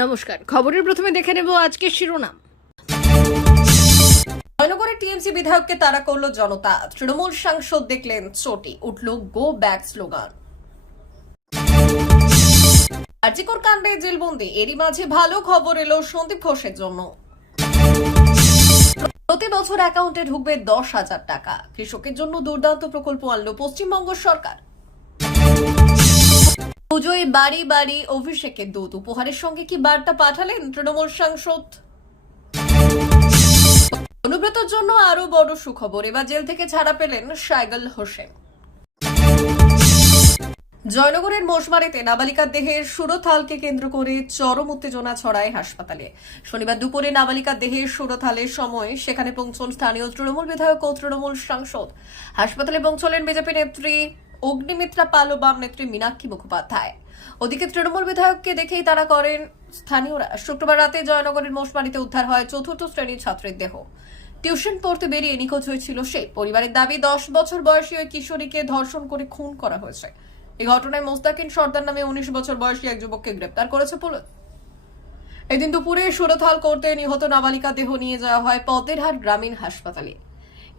নমস্কার, খবরের প্রথমে দেখে নেব আজকের শিরোনাম। জয়নগরে টিএমসি বিধায়ককে তাড়া করল জনতা। তৃণমূল সাংসদ দেখলেন চটি, উঠল গো ব্যাক স্লোগান। আরজিকর কাণ্ডে জেলবন্দি, এরই মাঝে ভালো খবর এলো সন্দীপ ঘোষের জন্য। প্রতি বছর অ্যাকাউন্টে ঢুকবে 10,000 টাকা। কৃষকের জন্য দুর্দান্ত প্রকল্প আনলো পশ্চিমবঙ্গ সরকার। পুজোয় বাড়ি বাড়ি অভিষেকের দূত, উপহারের সঙ্গে কি বার্তা পাঠালেন তৃণমূল সাংসদ? অনুব্রতর জন্য আরো বড় সুখবর, এবার জেল থেকে ছাড়া পেলেন সাইগল হোসেন। জয়নগরের মোশমারিতে নাবালিকার দেহের সুরথালকে কেন্দ্র করে চরম উত্তেজনা ছড়ায় হাসপাতালে। শনিবার দুপুরে নাবালিকার দেহের সুরথালের সময় সেখানে পৌঁছন স্থানীয় তৃণমূল বিধায়ক ও তৃণমূল সাংসদ। হাসপাতালে পৌঁছলেন বিজেপি নেত্রী অগ্নিমিত্রা পাল ও বাম নেত্রী মীনাক্ষী মুখোপাধ্যায়। ওদিকে তৃণমূল বিধায়ককে দেখেই তারা করেন স্থানীয়রা। শুক্রবার রাতে জয়নগরের মোশমারিতে উদ্ধার হয় চতুর্থ শ্রেণীর ছাত্রের দেহ। টিউশন পড়তে বেরিয়ে নিখোঁজ হয়েছিল সে। পরিবারের দাবি 10 বছর বয়সী ওই কিশোরীকে ধর্ষণ করে খুন করা হয়েছে। এই ঘটনায় মোস্তাকিন সর্দার নামে 19 বছর বয়সী এক যুবককে গ্রেপ্তার করেছে পুলিশ। এদিন দুপুরে সুরথাল করতে নিহত নাবালিকা দেহ নিয়ে যাওয়া হয় পদ্মেরহাট গ্রামীণ হাসপাতালে।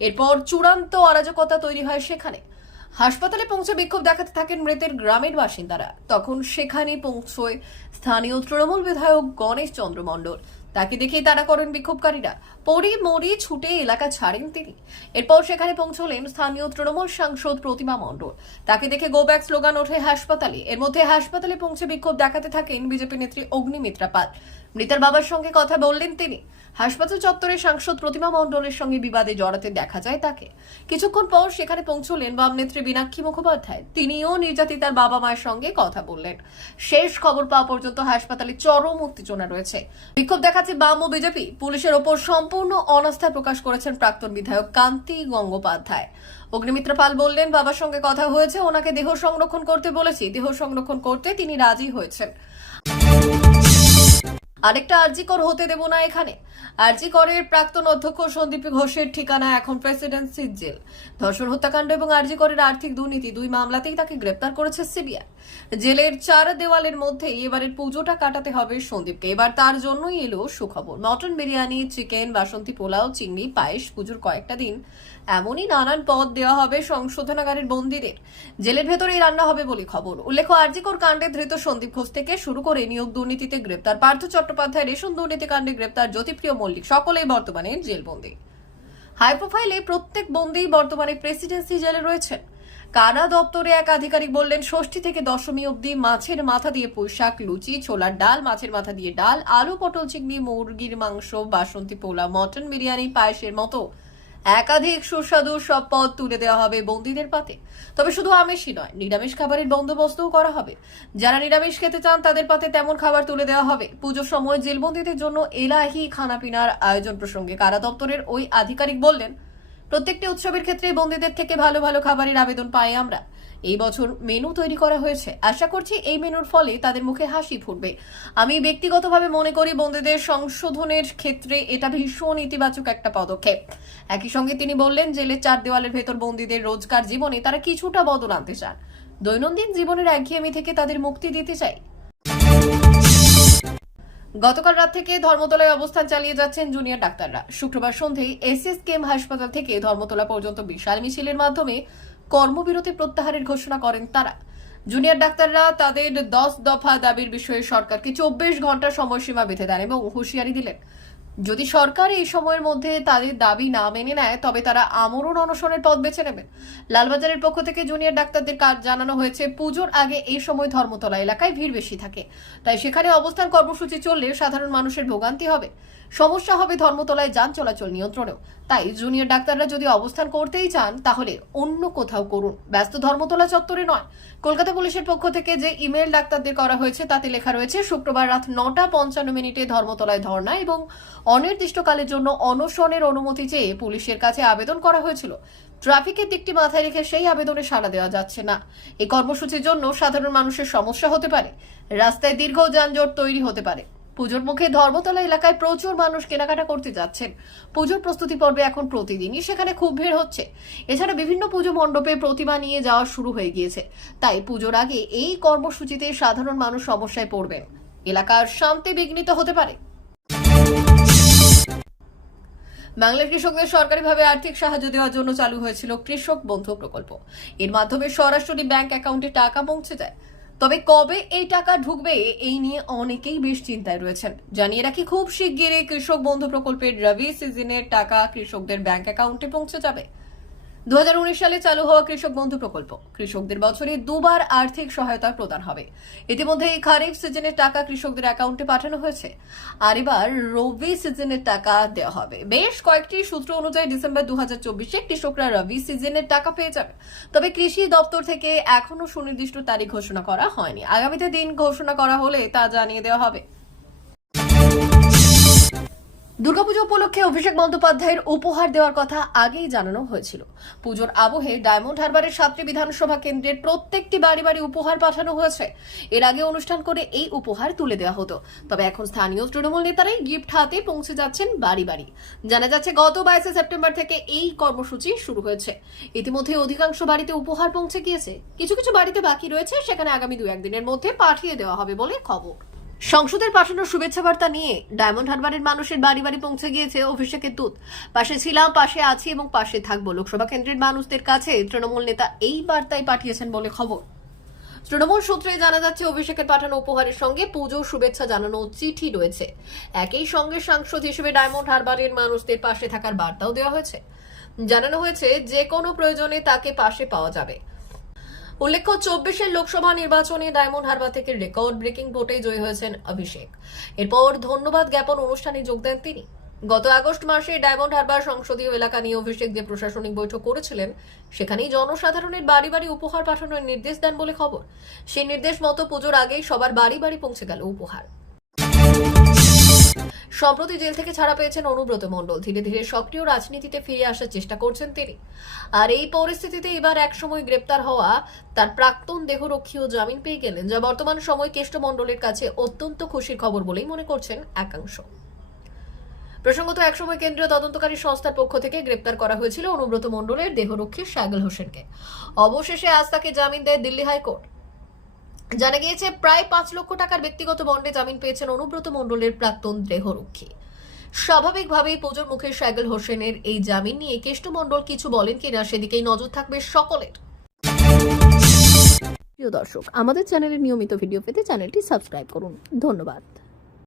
এরপর চূড়ান্ত অরাজকতা তৈরি হয় সেখানে। হাসপাতালে পৌঁছে বিক্ষোভ দেখাতে থাকেন মৃতের গ্রামের বাসিন্দারা। তখন সেখানে পৌঁছয় স্থানীয় তৃণমূল বিধায়ক গণেশ চন্দ্র মণ্ডল। তাকে দেখেই তাড়া করেন বিক্ষোভকারীরা। পরি মরি ছুটে এলাকা ছাড়েন তিনি। এরপর সেখানে পৌঁছলেন স্থানীয় তৃণমূল সাংসদ প্রতিমা মণ্ডল। তাকে দেখে গো ব্যাক স্লোগান ওঠে হাসপাতালে। এর মধ্যে হাসপাতালে পৌঁছে বিক্ষোভ দেখাতে থাকেন বিজেপি নেত্রী অগ্নিমিত্রা পাল। মৃতের বাবার সঙ্গে কথা বললেন তিনি। হাসপাতাল চত্বরে সাংসদ প্রতিমা মণ্ডলের সঙ্গে বিবাদে জড়াতে দেখা যায় তাকে। কিছুক্ষণ পর সেখানে পৌঁছলেন বাম নেত্রী মীনাক্ষী মুখোপাধ্যায়। তিনিও নির্যাতিতার বাবা মায়ের সঙ্গে কথা বললেন। শেষ খবর পাওয়া পর্যন্ত হাসপাতালে চরম উত্তেজনা রয়েছে। বিক্ষোভ দেখাচ্ছে বাম ও বিজেপি। পুলিশের ওপর সম্পূর্ণ অনাস্থা প্রকাশ করেছেন প্রাক্তন বিধায়ক কান্তি গঙ্গোপাধ্যায়। অগ্নিমিত্রা পাল বললেন, বাবার সঙ্গে কথা হয়েছে, ওনাকে দেহ সংরক্ষণ করতে বলেছি, দেহ সংরক্ষণ করতে তিনি রাজি হয়েছেন। আরেকটা আরজিকর হতে দেব না এখানে। আরজিকরের প্রাক্তন অধ্যক্ষ সন্দীপ ঘোষের ঠিকানা এখন প্রেসিডেন্সি জেল। ধর্ষণ হত্যাকাণ্ড এবং আরজিকরের আর্থিক দুর্নীতি, দুই মামলাতেই তাকে গ্রেপ্তার করেছে সিবিআই। জেলের 4 দেওয়ালের মধ্যেই এবারের পুজোটা কাটাতে হবে সন্দীপকে। এবার তার জন্যই এলো সুখবর। মটন বিরিয়ানি, চিকেন, বাসন্তী পোলাও, চিংড়ি, পায়েস, পুজোর কয়েকটা দিন এমনই নানান পদ দেওয়া হবে সংশোধনাগারের বন্দীদের। জেলের ভেতরেই রান্না হবে বলে খবর। উল্লেখ্য, আরজিকর কাণ্ডে ধৃত সন্দীপ ঘোষ থেকে শুরু করে নিয়োগ দুর্নীতিতে গ্রেপ্তার পার্থ চট্টোপাধ্যায়, রেশন দুর্নীতি কাণ্ডে গ্রেপ্তার জ্যোতিপ্রিয় মল্লিক, সকলেই বর্তমানে জেলবন্দী। হাই প্রোফাইলে প্রত্যেক বন্দী বর্তমানে প্রেসিডেন্সি জেলে রয়েছেন। কারা দপ্তরে এক আধিকারিক বললেন, ষষ্ঠী থেকে দশমী অবধি মাছের মাথা দিয়ে পুঁইশাক, লুচি, ছোলার ডাল, মাছের মাথা দিয়ে ডাল, আলু পটল চিংড়ি, মুরগির মাংস, বাসন্তী পোলাও, মটন বিরিয়ানি, পায়েসের মতো একাধিক সুস্বাদু সব পদ তুলে দেওয়া হবে বন্দীদের পাতে। তবে শুধু আমিষই নয়, নিরামিষ খাবারের বন্দোবস্তও করা হবে। যারা নিরামিষ খেতে চান তাদের পাতে তেমন খাবার তুলে দেওয়া হবে। পুজোর সময় জেলবন্দীদের জন্য এলাহি খানাপিনার আয়োজন প্রসঙ্গে কারা দপ্তরের ওই আধিকারিক বললেন, প্রত্যেকটি উৎসবের ক্ষেত্রে বন্দীদের থেকে ভালো ভালো খাবারের আবেদন পাই আমরা। এই বছর মেনু তৈরি করা হয়েছে। আশা করছি এই মেনুর ফলে তাদের মুখে হাসি ফুটবে। আমি ব্যক্তিগতভাবে মনে করি বন্দীদের সংশোধনের ক্ষেত্রে এটা ভীষণ ইতিবাচক একটা পদক্ষেপ। একই সঙ্গে তিনি বললেন, জেলের 4 দেওয়ালের ভেতর বন্দীদের রোজকার জীবনে তারা কিছুটা বদল আনতে চান। দৈনন্দিন জীবনের একঘেয়েমি থেকে তাদের মুক্তি দিতে চাই। গতকাল রাত থেকে ধর্মতলায় অবস্থান চালিয়ে যাচ্ছেন জুনিয়র ডাক্তাররা। শুক্রবার সন্ধ্যায় এসএসকেএম হাসপাতাল থেকে ধর্মতলা পর্যন্ত বিশাল মিছিলের মাধ্যমে কর্মবিরতি প্রত্যাহারের ঘোষণা করেন তারা। জুনিয়র ডাক্তাররা তাদের 10 দফা দাবির বিষয়ে সরকারকে 24 ঘন্টা সময়সীমা বেঁধে দেন এবং হুঁশিয়ারি দিলেন, যদি সরকার এই সময়ের মধ্যে তাদের দাবি না মেনে নেয় তবে তারা আমরণ অনশনের পথ বেছে নেবেন। লালবাজারের পক্ষ থেকে জুনিয়র ডাক্তারদের কাজ জানানো হয়েছে, পুজোর আগে এই সময় ধর্মতলা এলাকায় ভিড় বেশি থাকে, তাই সেখানে অবস্থান কর্মসূচি চললে সাধারণ মানুষের ভোগান্তি হবে, সমস্যা হবে ধর্মতলায় যান চলাচল নিয়ন্ত্রণেও। তাই জুনিয়র ডাক্তাররা যদি অবস্থান করতেই চান তাহলে অন্য কোথাও করুন, ব্যস্ত ধর্মতলা চত্বরে নয়। কলকাতা পুলিশের পক্ষ থেকে যে ইমেল ডাক্তারদের করা হয়েছে তাতে লেখা রয়েছে, শুক্রবার রাত 9:55 ধর্মতলায় ধর্ণা এবং অনির্দিষ্টকালের জন্য অনশনের অনুমতি চেয়ে পুলিশের কাছে আবেদন করা হয়েছিল। ট্রাফিকের দিকটি মাথায় রেখে সেই আবেদনে সাড়া দেওয়া যাচ্ছে না। এই কর্মসূচির জন্য সাধারণ মানুষের সমস্যা হতে পারে, রাস্তায় দীর্ঘ যানজট তৈরি হতে পারে। পুজোর মুখে ধর্মতলা এলাকায় প্রচুর মানুষ কেনাকাটা করতে যাচ্ছেন। পুজোর প্রস্তুতি পর্বে এখন প্রতিদিনই সেখানে খুব ভিড় হচ্ছে। এছাড়া বিভিন্ন পুজো মণ্ডপে প্রতিমা নিয়ে যাওয়া শুরু হয়ে গিয়েছে। তাই পুজোর আগে এই কর্মসূচিতে সাধারণ মানুষ সমস্যায় পড়বেন। এলাকার শান্তি বিঘ্নিত হতে পারে। বাংলার কৃষকদের সরকারিভাবে আর্থিক সাহায্য দেওয়ার জন্য চালু হয়েছিল কৃষক বন্ধু প্রকল্প। এর মাধ্যমে সরাসরি ব্যাংক অ্যাকাউন্টে টাকা পৌঁছে যায়। তবে কবে এই টাকা ঢুকবে এই নিয়ে অনেকেই বেশ চিন্তায় রয়েছেন। জানিয়ে রাখি, খুব শিগগিরই কৃষক বন্ধু প্রকল্পের রবি সিজনের টাকা কৃষকদের ব্যাংক অ্যাকাউন্টে পৌঁছে যাবে। 2019 সালে চালু হওয়া কৃষক বন্ধু প্রকল্প কৃষকদের বছরে দুবার আর্থিক সহায়তা প্রদান হবে। ইতিমধ্যে এই খারিফ সিজনের টাকা কৃষকদের অ্যাকাউন্টে পাঠানো হয়েছে, আর এবার রবি সিজনের টাকা দেওয়া হবে। বেশ কয়েকটি সূত্র অনুযায়ী ডিসেম্বর 2024-এ কৃষকরা রবি সিজনের টাকা পেয়ে যাবে। তবে কৃষি দপ্তর থেকে এখনো সুনির্দিষ্ট তারিখ ঘোষণা করা হয়নি। আগামীতে দিন ঘোষণা করা হলে তা জানিয়ে দেওয়া হবে। দুর্গাপুজো উপলক্ষে অভিষেক বন্দ্যোপাধ্যায়ের উপহার দেওয়ার কথা আগেই জানানো হয়েছিল। পুজোর আবহে ডায়মন্ড হারবারের 7টি বিধানসভা কেন্দ্রের প্রত্যেকটি বাড়ি বাড়ি উপহার পাঠানো হয়েছে। এর আগে অনুষ্ঠান করে এই উপহার তুলে দেওয়া হতো, তবে এখন স্থানীয় তৃণমূল নেতারাই গিফট হাতে পৌঁছে যাচ্ছেন বাড়ি বাড়ি। জানা যাচ্ছে, গত 22 সেপ্টেম্বর থেকে এই কর্মসূচি শুরু হয়েছে। ইতিমধ্যে অধিকাংশ বাড়িতে উপহার পৌঁছে গিয়েছে। কিছু কিছু বাড়িতে বাকি রয়েছে, সেখানে আগামী 2-1 দিনের মধ্যে পাঠিয়ে দেওয়া হবে বলে খবর। সংসদের পাঠানো শুভেচ্ছা বার্তা নিয়ে ডায়মন্ড হারবারের মানুষের বাড়ি বাড়ি পৌঁছে গিয়েছে অভিষেকের দূত। পাশে ছিলাম, পাশে আছি এবং পাশে থাকবো। লোকসভা কেন্দ্রের মানুষদের কাছে তৃণমূল নেতা এই বার্তাই পাঠিয়েছেন বলে খবর। তৃণমূল সূত্রে জানা যাচ্ছে, অভিষেকের পাঠানো উপহারের সঙ্গে পুজো শুভেচ্ছা জানানো চিঠি রয়েছে। একই সঙ্গে সাংসদ হিসেবে ডায়মন্ড হারবারের মানুষদের পাশে থাকার বার্তাও দেওয়া হয়েছে। জানানো হয়েছে, যে কোনো প্রয়োজনে তাকে পাশে পাওয়া যাবে। উল্লেখ্য, 24-এর লোকসভা নির্বাচনে ডায়মন্ড হারবার থেকে রেকর্ড ব্রেকিং ভোটে জয়ী হয়েছেন অভিষেক। এরপর ধন্যবাদ জ্ঞাপন অনুষ্ঠানে যোগ দেন তিনি। গত আগস্ট মাসে ডায়মন্ড হারবার সংসদীয় এলাকা নিয়ে অভিষেক যে প্রশাসনিক বৈঠক করেছিলেন, সেখানেই জনসাধারণের বাড়ি বাড়ি উপহার পাঠানোর নির্দেশ দেন বলে খবর। সেই নির্দেশ মতো পুজোর আগেই সবার বাড়ি বাড়ি পৌঁছে গেল উপহার। সম্প্রতি জেল থেকে ছাড়া পেয়েছেন অনুব্রত মণ্ডল। ধীরে ধীরে সক্রিয় রাজনীতিতে ফিরে আসার চেষ্টা করছেন তিনি। আর এই পরিস্থিতিতে এবার একসময় গ্রেপ্তার হওয়া তার প্রাক্তন দেহরক্ষীও জামিন পেয়ে গেলেন, যা বর্তমান সময় কেষ্ট মণ্ডলের কাছে অত্যন্ত খুশির খবর বলেই মনে করছেন একাংশ। প্রসঙ্গত, একসময় কেন্দ্রীয় তদন্তকারী সংস্থার পক্ষ থেকে গ্রেপ্তার করা হয়েছিল অনুব্রত মণ্ডলের দেহরক্ষী শায়গুল হোসেনকে। অবশেষে আজ তাকে জামিন দেয় দিল্লি হাইকোর্ট। জানা গিয়েছে, প্রায় 5 লক্ষ টাকার ব্যক্তিগত বন্ডে জামিন পেয়েছেন অনুব্রত মণ্ডলের প্রাক্তন দেহরক্ষী। স্বাভাবিকভাবেই পুজোর মুখে শায়গুল হোসেনের এই জামিন নিয়ে কেষ্ট মণ্ডল কিছু বলেন কিনা সেদিকেই নজর থাকবে সকলের। প্রিয় দর্শক, আমাদের চ্যানেলের নিয়মিত ভিডিও পেতে চ্যানেলটি সাবস্ক্রাইব করুন। ধন্যবাদ।